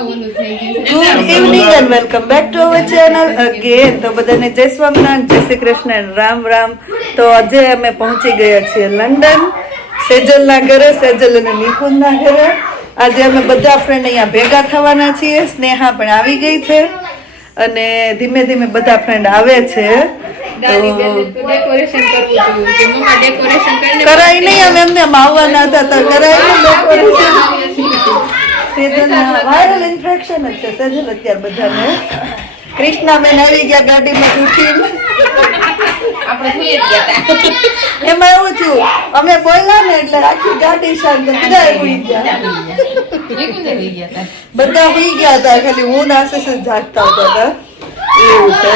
Good evening and welcome back to our channel again તો બધાને જય સ્વામિનારાયણ, જય શ્રી કૃષ્ણ રામ રામ. તો આજે અમે પહોંચી ગયા છીએ લંડન, સેજલના ઘરે, સેજલ અને નિકુંજના ઘરે. આજે અમે બધા ફ્રેન્ડ અહીંયા ભેગા થવાના છીએ. સ્નેહા પણ આવી ગઈ છે અને ધીમે ધીમે બધા ફ્રેન્ડ આવે છે. કરાય નહીં, અમે એમને આવવાના હતા, તો કરાય ડેકોરેશન સેજલ વાયરલ ઇન્ફેક્શન જ છે. સેજલ અત્યારે બધાને. કૃષ્ણાબેન આવી ગયા ગાડીમાં ઉઠીને એમાં એવું થયું અમે બોલ્યા ને એટલે આખી ગાડી શાંત બધા ઉઈ ગયા. બધા ઉઈ ગયા. હતા. ખાલી હું ને આશીષ જ જાગતા હતા એવું છે.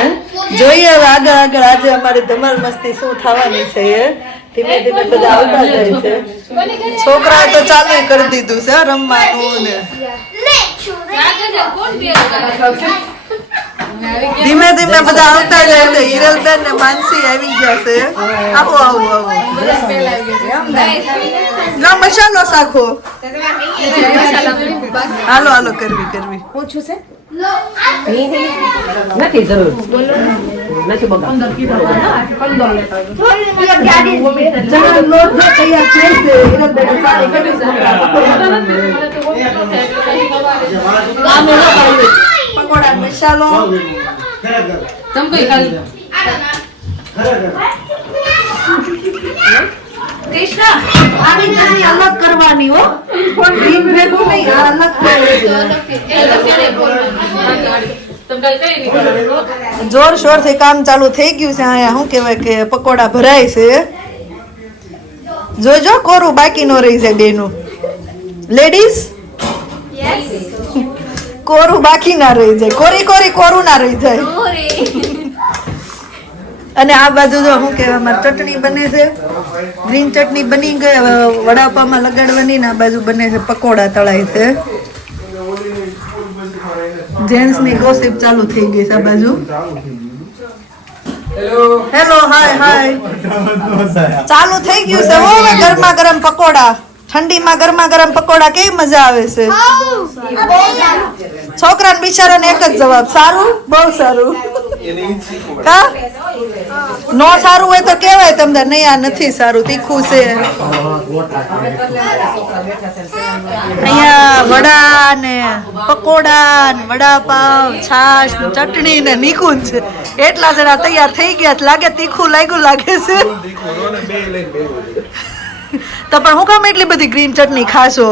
જોઈએ હવે આગળ આગળ આજે અમારે ધમાલ મસ્તી શું થવાની છે ધીમે ધીમે બધા આવતા જાય છે. છોકરાએ તો ચાલુ કરી દીધું છે રમવાનું ને. ધીમે ધીમે બધા આવતા જાય છે, હિરલબેન ને માનસી આવી ગયા છે. આવો આવો આવો. ના, મસાલો સાખો હાલો હાલો, કરવી કરવી. નથી જરૂર નથી બગા ચણા લોટ જો તૈયાર થાય છે હિરલબેન ચાલુ કરી પકોડા મસાલો તમ કોઈ ખાલી આની ચટણી અલગ કરવાની હો ગ્રીન ભેગું નહીં આ અલગ કરવું છે જોર શોરથી કામ ચાલુ થઈ ગયું છે અહીંયા. શું કહેવાય કે પકોડા ભરાય છે. જોજો, કોરું બાકી નો રહી જાય બેનું લેડીઝ કોરું બાકી ના રહી જાય. કોરી કોરી, કોરું ના રહી જાય. અને આ બાજુ જો શું કહેવાય, અમારે ચટણી બને છે. ગ્રીન ચટણી બની ગઈ વડાપામાં લગાડવાની ને આ બાજુ બને છે, પકોડા તળાય છે. જેન્ટ્સની ગોસિપ ચાલુ થઈ ગઈ છે બાજુ. હેલો હાય હાય ચાલુ થઈ ગયું છે હો હવે ગરમા ગરમ પકોડા. ઠંડીમાં ગરમા ગરમ પકોડા કેવી મજા આવે છે? છોકરાને બિચારાને એક જ જવાબ સારું? બહુ સારું. કા નો સારું હોય તો કેવાય તમને, નહીં, આ નથી સારું, તીખું છે. અહીંયા વડા ને પકોડા ને વડાપાવ, છાશ ને ચટણી ને નીકું છે. એટલા જણા તૈયાર થઈ ગયા. લાગે તીખું લાગ્યું, લાગે છે. તો પણ હું કામ એટલી બધી ગ્રીન ચટણી ખાશો?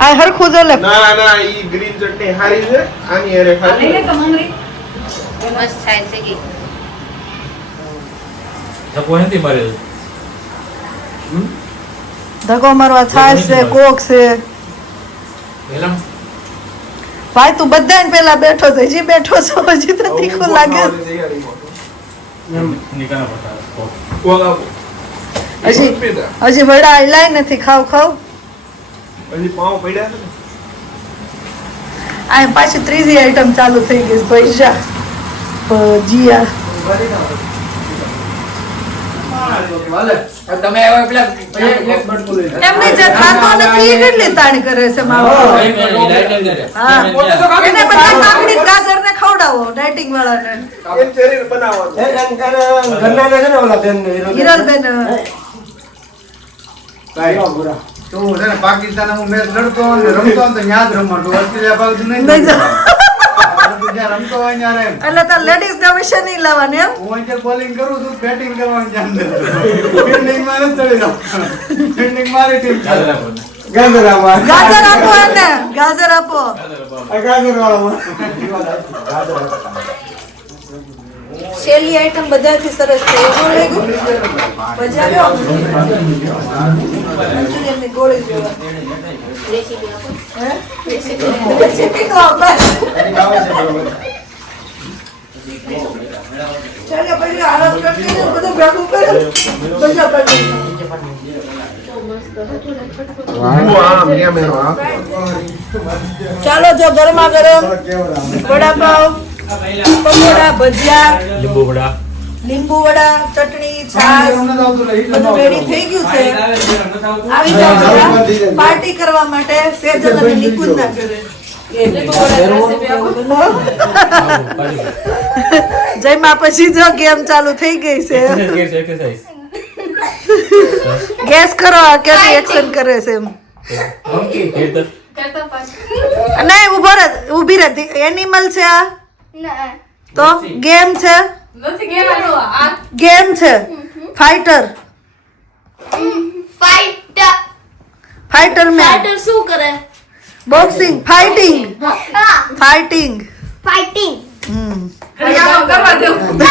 આ હરખું જ ના ના, ઈ ગ્રીન ચટણી હારી છે. આની હારે ખાલી. મસ્ત થાય છે કે ધક્કો નથી મારે ધક્કો મારવા છાશ છે કોક છે. ભાઈ તું બધાને પેલા બેઠો છે હજી બેઠો છો હજી તો તીખું લાગે. હજી હજી વડા હલાય નથી ખાવ ખાવ. હજી પાવ પડ્યા છે આ પાછી ત્રીજી આઈટમ ચાલુ થઈ ગઈ છે પૈસા ભજીયા. પાકિસ્તાન હું. મેચ લડતો રમતો યાદ રમતો ઓસ્ટ્રેલિયા બાજુ નહીં જ્યાં રમતો હોય ત્યાં રહે. એટલે તાર લેડીઝ ને વિશે નહીં લાવવાની એમ? હું અહીંયા બોલિંગ કરું છું બેટિંગ કરવાનું ધ્યાન દે ફિલ્ડિંગમાં ચડી જાઉં ફિલ્ડિંગ મારી ટીમ ચાલે ગાજર આપો એને. ગાજર આપો. ગાજર વાળામાં શેલી આઈટમ બધાથી સરસ છે. એવું લાગ્યું મજા આવ્યો મંચુરિયનની ગોળી જેવા. હે? રેસીપી નો આપે. ચાલો પછી આળસ કરતી ને બધું ભેગું કર્યું. મજા પડી. ચાલો જો ગરમા ગરમ વડાપાવ પકોડા ભજીયા લીંબુ વડા લીંબુ વડા ચટણી છાશ બધું રેડી થઈ ગયું છે. આવી જાઓ પાર્ટી કરવા માટે સેજલ અને નિકુંજના ઘરે. જયમાં પછી જો ગેમ ચાલુ થઈ ગઈ છે. ગેસ કરો કેવી એક્શન કરે છે એમ. નહીં ઊભો રહે ઊભી રહે. એનિમલ છે આ? તો ગેમ છે? ગેમ છે fighter fighter fighter man fighter શું કરે બોક્સિંગ ફાઇટિંગ ફાઇટિંગ ફાઇટિંગ હમ કામ કરવા દેવું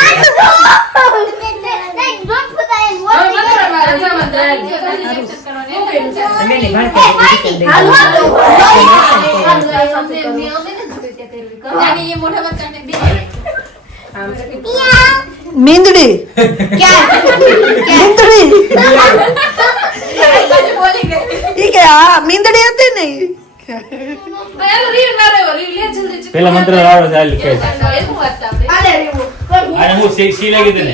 મીંદડી. મીંદડી. ઈ કે આ મીંદડી હતી ને પેલા મંત્ર વાળો ચાલ કે અને હું સી સી લાગી તને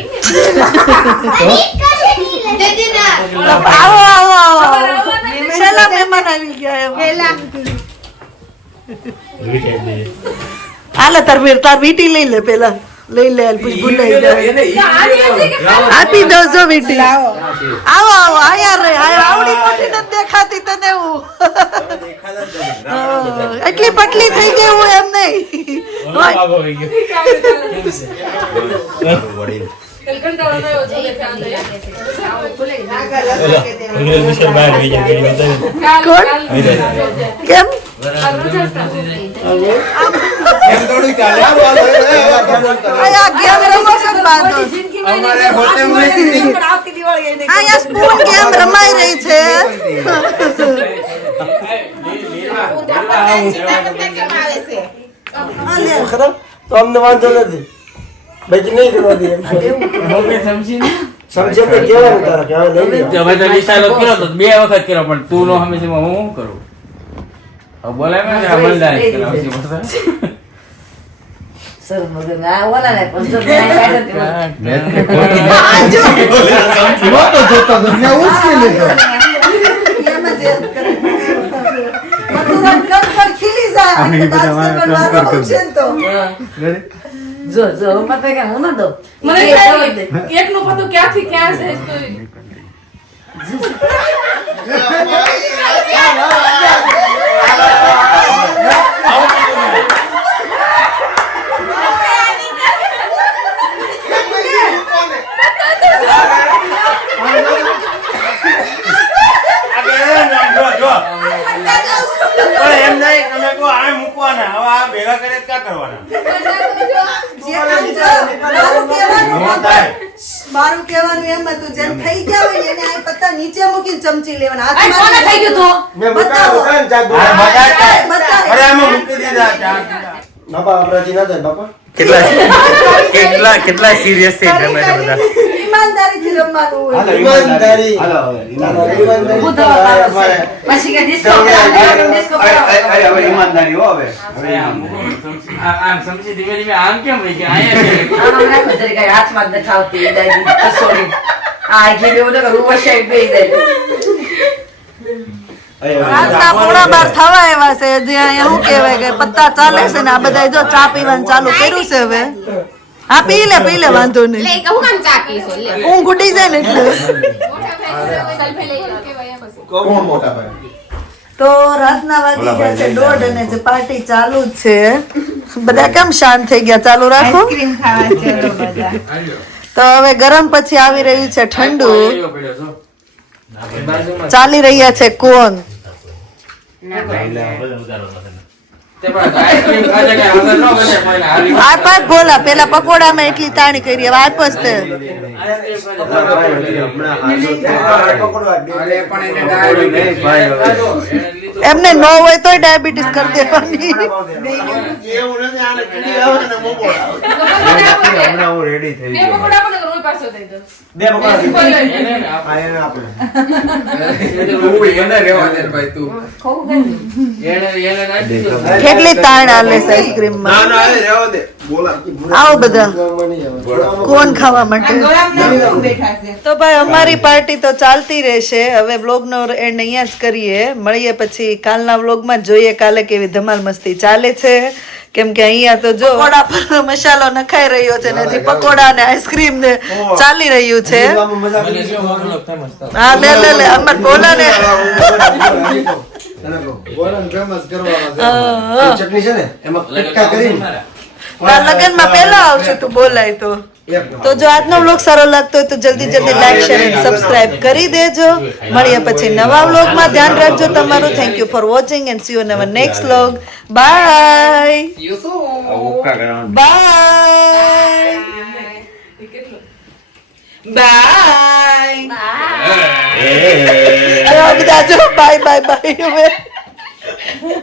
આવો આવો આવો. છેલ્લા મહેમાન આવી ગયા એમ. હાલે તાર વીર તાર વીટી લઈ લે પેલા. લઈ લે ખુશ્બુ લઈ આપી દો જો. વીટી. આવો આવો આવો આયા રે આ આવડી મોટી નથી દેખાતી તને હું. એટલી પટલી થઈ ગઈ હું એમ નહીં. કેમ એમ થોડું ચાલે. આયા ગેમ રમો છો ને બાંધો અમારે હોટલમાં નથી. આયા સ્પૂન ગેમ રમાઈ રહી છે? ખરાબ તો અમને વાંધો નથી. બાકી નહીં કરવા દે એમ સમજે તો કેવાનું તારે કે હવે લઈ લે તમે તો વિશાલો કર્યો તો બે વખત કર્યો પણ તું નો હંમેશા હું શું કરું? હવે બોલાય ને આ મલદાર કરાવશે બધા. નહોતો જોતો તો મેં ઉચકી લીધો એમ જ બાસ્કેટબોલ વાળા વાળો transfer આવશે ને તો. મને થાય એકનું પતું ક્યાંથી ક્યાં છે તો પણ એમ નહીં તમે કહો આ મૂકવાના હવે આ ભેગા કરે ક્યાં કરવાના મારું કહેવાનું એમ હતું જેમ થઈ ગયા હોય એને આ પત્તા નીચે મૂકીને ચમચી લેવાના. આ કોને થઈ ગયું તો? મે બતાવો. અરે આમાં મૂકી દીધા બાપા અપરાધી ના થાય બાપા. કેટલા કેટલા કેટલા સિરિયસ થઈ તમે બધા. ઈમાનદારીથી રમવાનું હોય હાલો, ઈમાનદારી હાલો હવે, ઈમાનદારી. ઈમાનદારી તો આ અમારે અરે હવે ઈમાનદારી હો હવે હવે આમ ઈમાનદારી. આ- આમ સમજી ધીમે ધીમે આમ કેમ રહી ગયા અહીંયા કેમ? અરે હવે રાતના પોણા બાર થવા આવ્યા છે જ્યાં શું કહેવાય કે પત્તા ચાલે છે ને આ બધા જો ચા પીવાનું ચાલુ કર્યું છે હવે હા પી લે પી લે વાંધો નહીં. લે કહું કામ ચાકી છો લે. ઊંઘ ઉડી જાય ને એટલે. કોણ મોટા ભાઈ? તો રાતના વાગી ગયા છે દોઢ અને જે પાર્ટી ચાલુ જ છે. બધા કેમ શાંત થઈ ગયા? ચાલુ રાખો. તો હવે ગરમ પછી આવી રહ્યું છે ઠંડુ. ચાલી રહ્યા છે કોન તે પણ આઈસ્ક્રીમ ખાધા કે આગળ ન બને કોઈને હારી. આપ આપ ભોલા પેલા પકોડામાં એટલી તાણી કરી હવે આપ તે આઈસ્ક્રીમ આપણા ભાઈ હતી, હમણાં હાજો થયો. પકડવા દે. અરે પણ એને ડાયાબિટીસ ભાઈ હવે. ખાધો. એને લીધો. એમને ન હોય તોય ડાયાબિટીસ કરી દેવાની એવું નથી આને કીડી આવે ને મોબોળ આવે તો મને આપો ને. હમણાં હું રેડી થઈ ગયો ને. બે બે. ને એને રહેવા દે ને નાખી દીધું. કેટલી તાણ આલે છે આઈસ્ક્રીમમાં? ના ના એ દે. આવો બધા. કોણ ખાવા માટે? તો ભાઈ અમારી પાર્ટી તો ચાલતી રહેશે. હવે વ્લોગનો એન્ડ અહીંયા જ કરીએ. મળીએ પછી કાલના વ્લોગમાં જોઈએ કાલે કેવી ધમાલ મસ્તી ચાલે છે. કેમ કે અહીંયા તો જો પકોડા પર મસાલો નખાઈ રહ્યો છે ને હજી પકોડા ને આઈસ્ક્રીમ ને ચાલી રહ્યું છે. હા લે લે લે અમર બોલા ને બોલન ફેમસ કરવાનો છે. હા. ચટણી છે ને એમાં લગનમાં પેલા મારા. તાર પહેલા આવશું તું બોલાય તો. તો જો આજનો વ્લોગ સારો લાગતો હોય તો જલ્દી જલ્દી લાઈક શેર અને સબસ્ક્રાઇબ કરી દેજો. મળીએ પછી નવા વ્લોગમાં ધ્યાન રાખજો તમારું. Thank you for watching and see you never our next vlog bye bye કરવાનું. Bye bye bye bye bye હવે